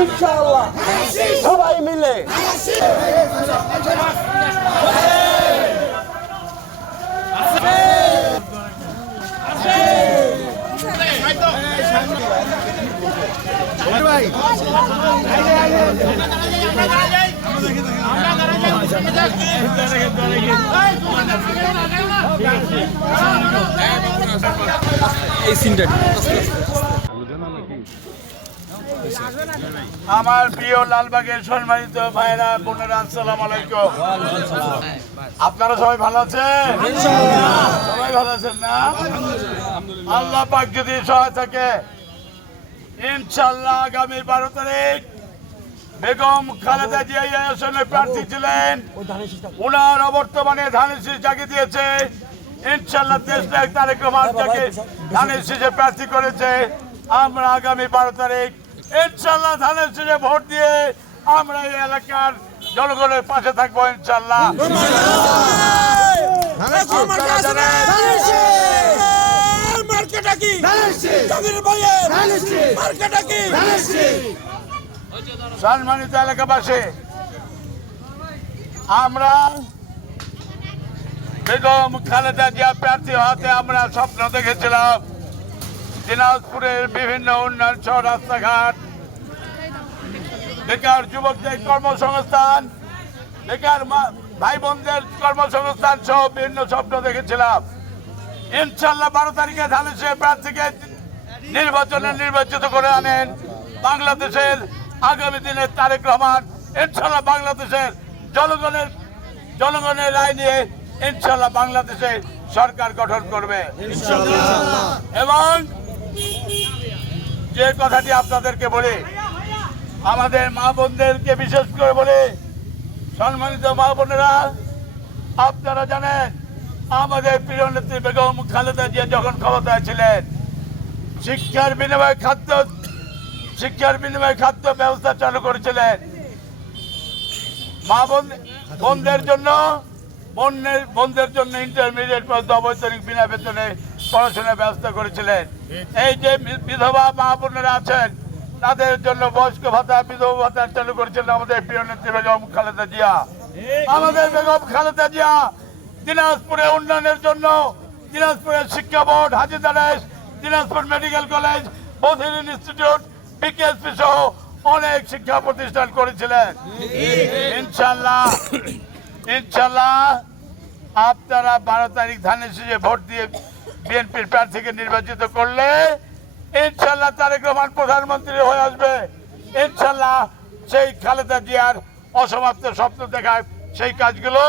ইনশাআল্লাহ সবাই মিলে এই সিনটা আমার প্রিয় লালবাগের সম্মানিত ভাইরা বোনেরা, আসসালামু আলাইকুম। আপনারা সবাই ভালো আছেন? সবাই ভালো আছেন না? আল্লাহ পাক যদি সহায় থাকে, ইনশাআল্লাহ আগামী 12 তারিখ বেগম খালেদা জিয়া এই আসনে প্রার্থী ছিলেন, ওনার অবর্তমানে ধানের শীষ জাগিয়ে দিয়েছে। ইনশাআল্লাহ দেশনায়ক তারেক রহমান যাকে ধানের শীষে প্রার্থী করেছে, আমরা আগামী 12 তারিখ ইনশাআল্লাহ ধানের শীষে ভোট দিয়ে আমরা এই এলাকার জনগণের পাশে থাকবো ইনশাআল্লাহ। সম্মানিত এলাকাবাসী, আমরা বেগম খালেদা জিয়া প্রার্থী হতে আমরা স্বপ্ন দেখেছিলাম দিনাজপুরের বিভিন্ন উন্নয়ন সহ রাস্তাঘাট, বেকার যুবকদের কর্মসংস্থান, বেকার ভাই বোনদের কর্মসংস্থান সহ বিভিন্ন স্বপ্ন দেখেছিলাম। ইনশাআল্লাহ 12 তারিখে ধানের শীষের প্রার্থীকে নির্বাচিত করে আনেন বাংলাদেশের আগামী দিনে তারেক রহমান। ইনশাআল্লাহ বাংলাদেশের জনগণের রায় নিয়ে ইনশাআল্লাহ বাংলাদেশে সরকার গঠন করবে এবং যে কথাটি আপনাদেরকে বলি, আমাদের মা বোনদেরকে বিশেষ করে বলি, সম্মানিত মা বোনেরা, আপনারা জানেন আমাদের প্রিয় নেত্রী বেগম খালেদা জিয়া যখন ক্ষমতায় ছিলেন, শিক্ষার বিনিময়ে খাদ্য ব্যবস্থা চালু করেছিলেন। মা বোনদের জন্য ইন্টারমিডিয়েট পর্যন্ত অবৈতনিক বিনা বেতনে পড়াশোনার ব্যবস্থা করেছিলেন। এই যে বিধবা মা বোনেরা আছেন, তাদের জন্য বয়স্ক ভাতা, বিধবা ভাতা চালু করেছিলেন আমাদের প্রিয় নেত্রী বেগম খালেদা জিয়া। আমাদের বেগম খালেদা জিয়া দিনাজপুরে উন্নয়নের জন্য দিনাজপুরের শিক্ষা বোর্ড, হাজীদারেস, দিনাজপুর মেডিকেল কলেজ, বধির ইনস্টিটিউট, বিকেএসপি সহ অনেক শিক্ষা প্রতিষ্ঠান করেছিলেন। ইনশাআল্লাহ আপনারা 12 তারিখ ধানের শীষে ভোট দিয়ে বিএনপির প্রার্থীকে নির্বাচিত করলে ইনশাআল্লাহ তারেক রহমান প্রধানমন্ত্রী হয়ে আসবে। ইনশাআল্লাহ সেই খালেদা জিয়ার অসমাপ্ত স্বপ্ন দেখায় সেই কাজগুলো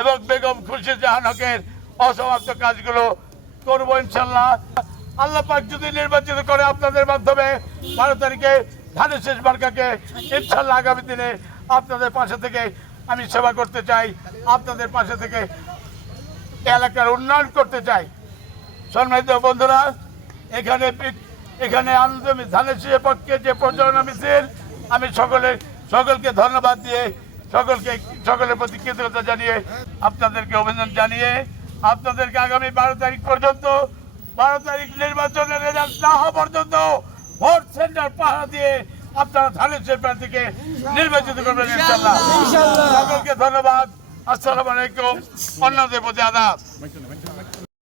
এবং বেগম খুরশিদ জাহান হকের অসমাপ্ত কাজগুলো করবো ইনশাআল্লাহ। আল্লাহ পাক যদি নির্বাচিত করে আপনাদের মাধ্যমে 12 তারিখে ধানের শীষ মার্কাকে, ইনশাআল্লাহ আগামী দিনে আপনাদের পাশে থেকে আমি সেবা করতে চাই, আপনাদের পাশে থেকে এলাকার উন্নয়ন করতে চাই। সম্মানিত বন্ধুরা, এখানে আনন্দ ধানের শীষের পক্ষে যে প্রচারণা মিছিল, আমি সকলকে ধন্যবাদ দিয়ে সকলের প্রতি কৃতজ্ঞতা জানিয়ে আপনাদেরকে অভিনন্দন জানিয়ে আপনাদেরকে আগামী 12 তারিখ পর্যন্ত 12 তারিখ নির্বাচনের রেজাল্ট না হওয়া পর্যন্ত ভোট সেন্টার পাহারা দিয়ে আপনারা ধানের শীষের প্রার্থীকে নির্বাচিত করবেন ইনশাআল্লাহ। সকলকে ধন্যবাদ। আসসালামু আলাইকুম। অন্যদের প্রতি আদাব।